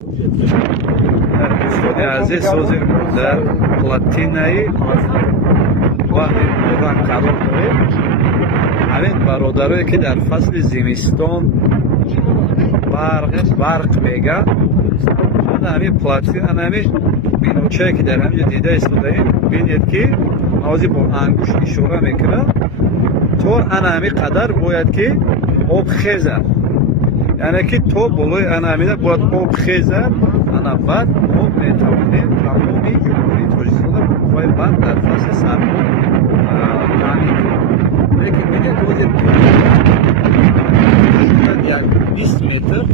دوستان عزیز حاضر در پلاتینای وحی قرآن قرار داریم. همین برادرایی که در فصل زمستان برق میگه همین پلاتین همین بینوچه که در همینجا دیده استودهیم بینید که نازی با انگوش اشاره میکنه تو همین قدر باید که آب خیزه، یعنی که تو بلوی همین باید آب خیزه انا بعد ما میتوانیم تمامی جمهوری توجیه‌ها پای بند در فصل سرما تعمیر کنیم. لیکن بینید روزی یک 20 متر